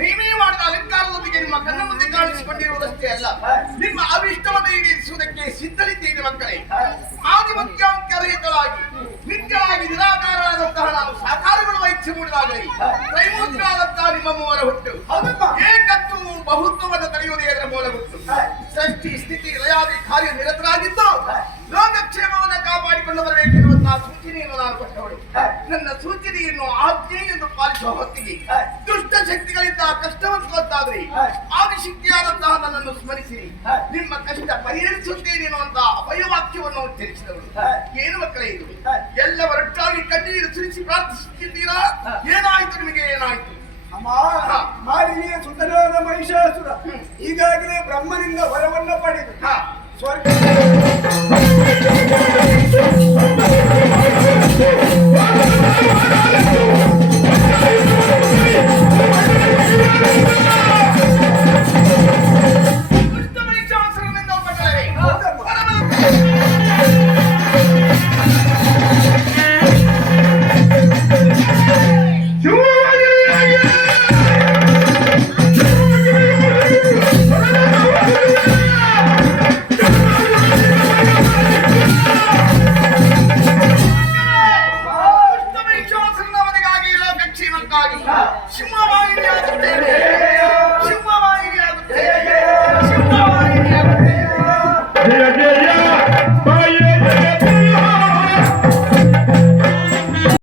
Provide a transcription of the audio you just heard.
ನೀವೇ ಮಾಡಿದ ಅಲಂಕಾರದೊಂದಿಗೆ ನಿಮ್ಮ ಕಣ್ಣ ಮುಂದೆ ಕಾಣಿಸಿಕೊಂಡಿರುವುದಷ್ಟೇ ಅಲ್ಲ, ನಿಮ್ಮ ಅಭಿಷ್ಟವನ್ನು ಈಡೇರಿಸುವುದಕ್ಕೆ ಸಿದ್ಧರಿದ್ದೇನೆ ಮಕ್ಕಳೇ. ಆದಿಮತ್ಯಾಂಕರಹಿತಳಾಗಿ ನಿತ್ಯವಾಗಿ ನಿರಾಕಾರರಾದಂತಹ ನಾವು ಸಾಕಾರಗೊಳ್ಳುವ ಇಚ್ಛೆ ಮೂಡಿದಾಗಲೇ ತ್ರೈಮೂರ್ತಿಗಳಾದಂತಹ ನಿಮ್ಮ ಮೂವರ ಹುಟ್ಟು ಏಕತ್ವ ಬಹುತ್ವವನ್ನು ತಡೆಯುವುದೇ ಅದರ ಮೂಲ ಹುಟ್ಟು. ಸೃಷ್ಟಿ ಸ್ಥಿತಿ ಲಯಾದಿ ಕಾರ್ಯ ನಿರತರಾಗಿದ್ದು ಲೋಕಕ್ಷೇಮವನ್ನು ಕಾಪಾಡಿಕೊಂಡು ಬರಬೇಕೆನ್ನುವಂತಹ ಸೂಚನೆಯನ್ನು ನಾನು ಕೊಟ್ಟವಳು. ನನ್ನ ಸೂಚನೆಯನ್ನು ಆಜ್ಞೆ ಎಂದು ಪಾಲಿಸುವ ಹೊತ್ತಿಗೆ ದುಷ್ಟ ಶಕ್ತಿಗಳಿಂದ ಕಷ್ಟವಂತದ್ದಾದರೆ ಆದಿಶಕ್ತಿಯಾದಂತಹ ನನ್ನನ್ನು ಸ್ಮರಿಸಿರಿ, ನಿಮ್ಮ ಕಷ್ಟ ಪರಿಹರಿಸುತ್ತೇನೆ ಎನ್ನುವಂತಹ ಅಭಯವಾಕ್ಯವನ್ನು ಉಚ್ಚರಿಸಿದವರು. ಏನು ಮಕ್ಕಳೇ ಇದು? ಎಲ್ಲವರೊಟ್ಟಾಗಿ ಕಣ್ಣೀರು ಸುರಿಸಿ ಪ್ರಾರ್ಥಿಸುತ್ತಿದ್ದೀರಾ? ಏನಾಯ್ತು ನಿಮಗೆ? ಏನಾಯ್ತು? ಮಾಲಿನಿಯ ಸುತನಾದ ಮಹಿಷಾಸುರ ಈಗಾಗಲೇ ಬ್ರಹ್ಮನಿಂದ ವರವನ್ನು ಪಡೆದು ಸ್ವರ್ಗ